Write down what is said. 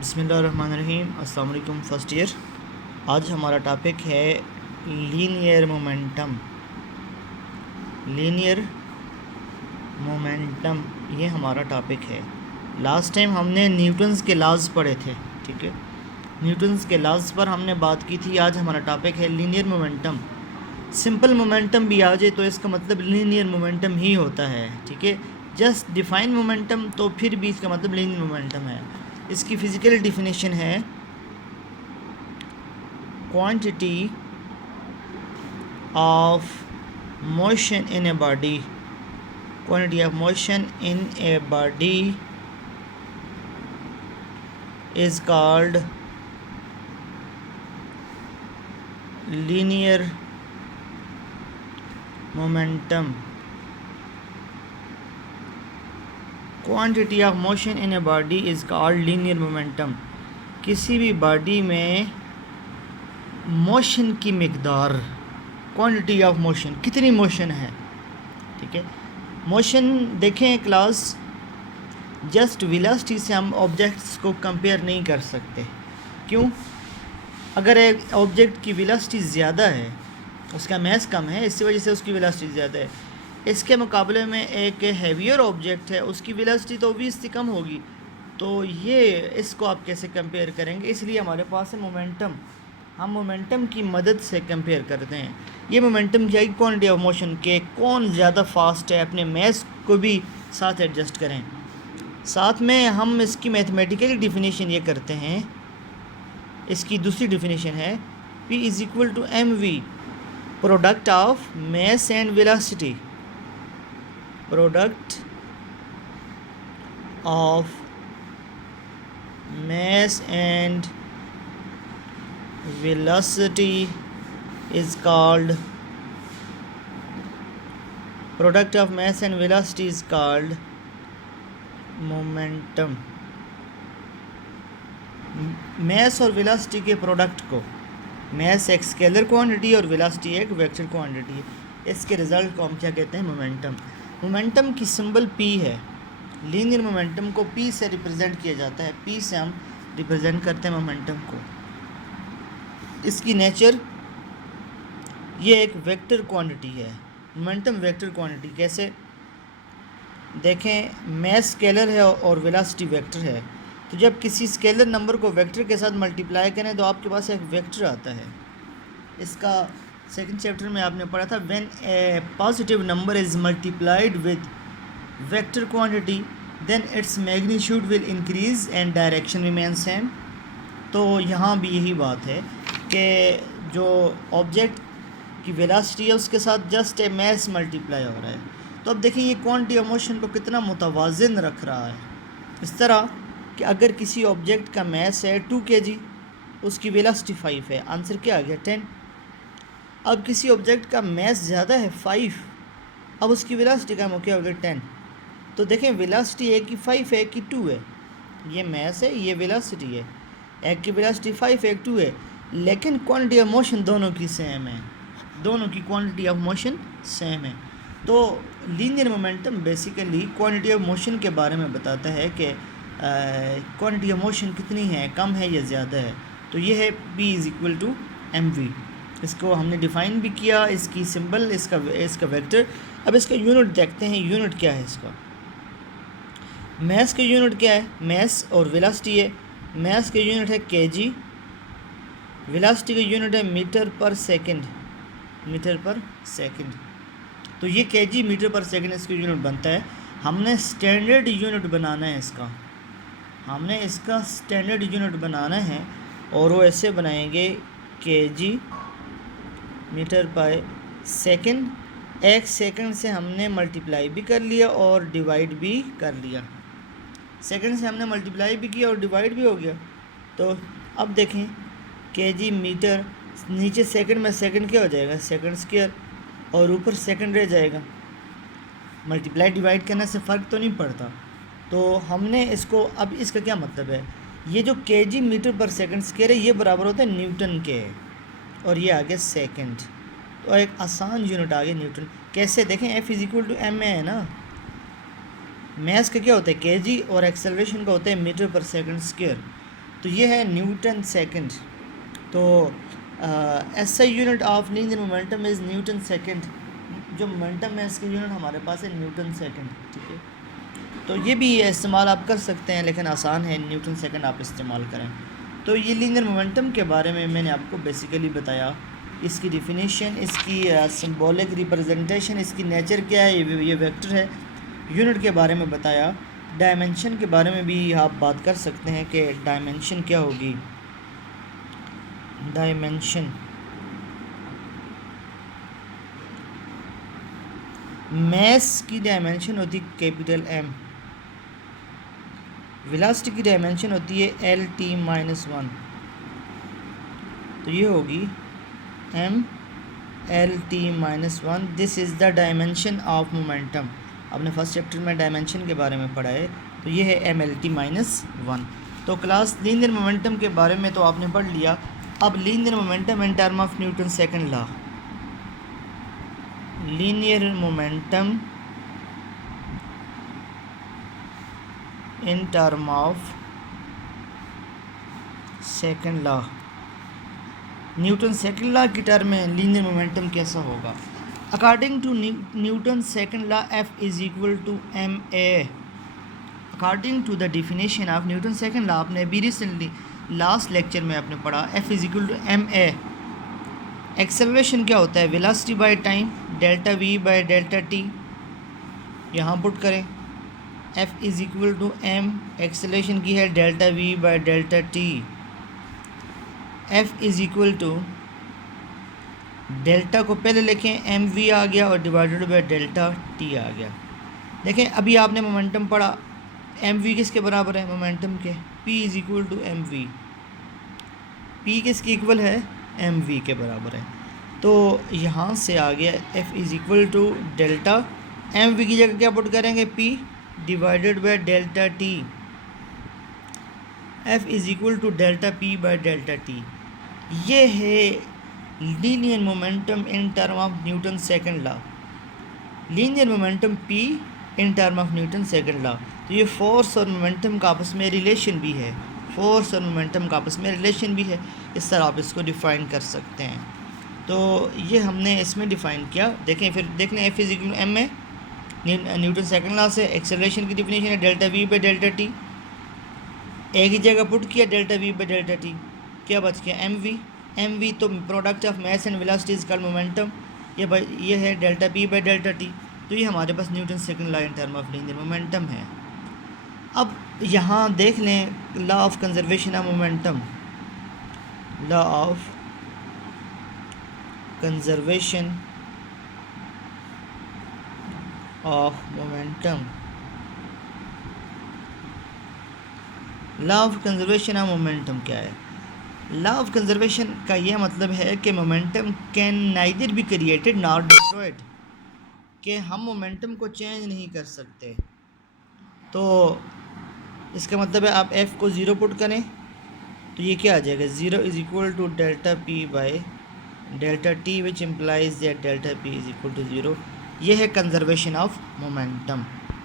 बिस्मिल्लाहिर्रहमानिर्रहीम। अस्सलाम वालेकुम फर्स्ट ईयर। आज हमारा टॉपिक है लीनियर मोमेंटम। लीनियर मोमेंटम ये हमारा टॉपिक है। लास्ट टाइम हमने न्यूटन्स के लॉज पढ़े थे, ठीक है। न्यूटन्स के लॉज पर हमने बात की थी। आज हमारा टॉपिक है लीनियर मोमेंटम। सिंपल मोमेंटम भी आ जाए तो इसका मतलब लीनियर मोमेंटम ही होता है, ठीक है। जस्ट डिफाइन मोमेंटम तो फिर भी इसका मतलब लीनियर मोमेंटम है। इसकी फिज़िकल डिफिनेशन है quantity of motion in a body. Quantity of motion in a body is called linear momentum. Quantity of motion in a body is called linear momentum. किसी भी बॉडी में motion की मिकदार, quantity of motion, कितनी motion है, ठीक है। Motion देखें class, just velocity से हम ऑब्जेक्ट्स को कंपेयर नहीं कर सकते। क्यों? अगर एक ऑब्जेक्ट की वेलोसिटी ज़्यादा है, उसका मास कम है, इसी वजह से उसकी वेलोसिटी ज़्यादा है। इसके मुकाबले में एक हेवियर ऑब्जेक्ट है, उसकी वेलोसिटी तो 20 से कम होगी। तो ये इसको आप कैसे कंपेयर करेंगे? इसलिए हमारे पास है मोमेंटम। हम मोमेंटम की मदद से कंपेयर करते हैं। ये मोमेंटम क्या है? क्वांटिटी ऑफ मोशन के कौन ज़्यादा फास्ट है, अपने मास को भी साथ एडजस्ट करें। साथ में हम इसकी मैथमेटिकली डिफिनेशन ये करते हैं। इसकी दूसरी डिफिनेशन है P is equal to mv, product of mass and velocity. Product of mass and velocity is called product of mass and velocity is called momentum। mass और velocity के प्रोडक्ट को, mass एक स्केलर क्वांटिटी और velocity एक vector quantity है, इसके result को हम क्या कहते हैं? मोमेंटम। मोमेंटम की सिंबल P है। लीनियर मोमेंटम को P से रिप्रेजेंट किया जाता है। P से हम रिप्रेजेंट करते हैं मोमेंटम को। इसकी नेचर, ये एक वेक्टर क्वांटिटी है। मोमेंटम वेक्टर क्वांटिटी कैसे? देखें, मास स्केलर है और वेलोसिटी वेक्टर है। तो जब किसी स्केलर नंबर को वेक्टर के साथ मल्टीप्लाई करें तो आपके पास एक वेक्टर आता है। इसका सेकंड चैप्टर में आपने पढ़ा था, when a positive number is multiplied with vector quantity then its magnitude will increase and direction remain same. तो यहाँ भी यही बात है कि जो ऑब्जेक्ट की वेलोसिटी है उसके साथ जस्ट ए मास मल्टीप्लाई हो रहा है। तो अब देखिए ये क्वांटिटी ऑफ मोशन को कितना मुतवाज़िन रख रहा है। इस तरह कि अगर किसी ऑब्जेक्ट का मास है 2 kg, उसकी वेलोसिटी 5 है, आंसर क्या आ गया? 10। अब किसी ऑब्जेक्ट का मास ज़्यादा है 5, अब उसकी वेलोसिटी का क्या हो गया? 10। तो देखें, वेलोसिटी एक की 5 है, एक की 2 है। ये मास है, ये वेलोसिटी है। एक की वेलोसिटी 5 है, एक 2 है, लेकिन क्वांटिटी ऑफ मोशन दोनों की सेम है। दोनों की क्वांटिटी ऑफ मोशन सेम है। तो linear momentum basically quantity of motion के बारे में बताता है कि क्वांटिटी ऑफ मोशन कितनी है, कम है या ज़्यादा है। तो ये है P is equal to mv। इसको हमने डिफ़ाइन भी किया, इसकी सिंबल, इसका वेक्टर। अब इसका यूनिट देखते हैं। यूनिट क्या है इसका? मास का यूनिट क्या है? मास और वेलोसिटी है। मास का यूनिट है kg, वेलोसिटी का यूनिट है मीटर पर सेकंड। मीटर पर सेकंड। तो ये kg मीटर पर सेकंड इसका यूनिट बनता है। हमने स्टैंडर्ड यूनिट बनाना है इसका। हमने इसका स्टैंडर्ड यूनिट बनाना है और वो ऐसे बनाएंगे kg मीटर पर सेकंड। एक सेकंड से हमने मल्टीप्लाई भी कर लिया और डिवाइड भी कर लिया। सेकंड से हमने मल्टीप्लाई भी किया और डिवाइड भी हो गया। तो अब देखें, kg मीटर, नीचे सेकंड में सेकंड क्या हो जाएगा? सेकंड स्क्वायर, और ऊपर सेकंड रह जाएगा। मल्टीप्लाई डिवाइड करने से फ़र्क तो नहीं पड़ता। तो हमने इसको, अब इसका क्या मतलब है? ये जो kg मीटर पर सेकंड स्क्वायर है ये बराबर होता है न्यूटन के, और ये आ गया सेकंड। तो एक आसान यूनिट आ गया न्यूटन। कैसे? देखें, F is equal to ma है ना। मास का क्या होता है? kg, और एक्सेलरेशन का होता है मीटर पर सेकंड स्क्वायर। तो ये है न्यूटन सेकंड। तो SI unit of linear momentum is Newton second. जो मोमेंटम है इसकी यूनिट हमारे पास है न्यूटन सेकंड, ठीक है। तो ये भी इस्तेमाल आप कर सकते हैं, लेकिन आसान है, न्यूटन सेकंड आप इस्तेमाल करें। तो ये लीनियर मोमेंटम के बारे में मैंने आपको बेसिकली बताया, इसकी डिफिनीशन, इसकी सिंबॉलिक रिप्रेजेंटेशन, इसकी नेचर क्या है, ये वेक्टर है, यूनिट के बारे में बताया। डायमेंशन के बारे में भी आप बात कर सकते हैं कि डायमेंशन क्या होगी। डायमेंशन, मैस की डायमेंशन होती है कैपिटल एम, वेलोसिटी की डायमेंशन होती है एल टी माइनस वन। तो ये होगी M L T minus one. This is the dimension of momentum. आपने फर्स्ट चैप्टर में डायमेंशन के बारे में पढ़ा है, तो ये है M L T minus one. तो क्लास लीनियर मोमेंटम के बारे में तो आपने पढ़ लिया। अब linear momentum in term of Newton second law, linear momentum in term of second law, Newton second law की टर्म में लीनियर मोमेंटम कैसा होगा। According to Newton second law F is equal to M A. According to the definition of Newton second law, आपने अभी recently last lecture में आपने पढ़ा F is equal to M A. Acceleration क्या होता है, velocity by time, delta V by delta T. यहाँ put करें, F is equal to M, acceleration की है delta V by delta T. F is equal to, delta को पहले लिखें, एम वी आ गया और डिवाइडेड बाय डेल्टा टी आ गया। देखें अभी आपने मोमेंटम पढ़ा, एम वी किसके बराबर है, मोमेंटम के, P is equal to M V. P किसके इक्वल है, एम वी के बराबर है। तो यहाँ से आ गया F is equal to delta, M V की जगह क्या पुट करेंगे, P divided by delta T. F is equal to delta P by delta T. ये है linear momentum in term of Newton second law, linear momentum P in term of Newton second law. तो ये force और momentum का आपस में relation भी है, फोर्स और मोमेंटम का आपस में रिलेशन भी है, इस तरह आप इसको डिफ़ाइन कर सकते हैं। तो ये हमने इसमें डिफ़ाइन किया। देखें फिर देख लें, एफ इज इक्वल एम में न्यूटन सेकंड लॉ से एक्सेलरेशन की डिफिनेशन है delta V by delta T. एक ही जगह पुट किया delta V by delta T, क्या बच गया, एम वी। एम वी तो product of mass and velocity is called momentum, ये है delta P by delta T. तो ये हमारे पास Newton second law in term of linear momentum है। अब यहाँ देख लें law of conservation of momentum, law of conservation of momentum. Law of conservation of momentum क्या है, लॉ ऑफ कंजर्वेशन का यह मतलब है कि momentum can neither be created not destroyed, कि हम मोमेंटम को चेंज नहीं कर सकते। तो इसका मतलब है आप f को ज़ीरो पुट करें तो ये क्या आ जाएगा, zero is equal to delta P by delta T, which implies that delta P is equal to zero. ये है कंजर्वेशन ऑफ मोमेंटम।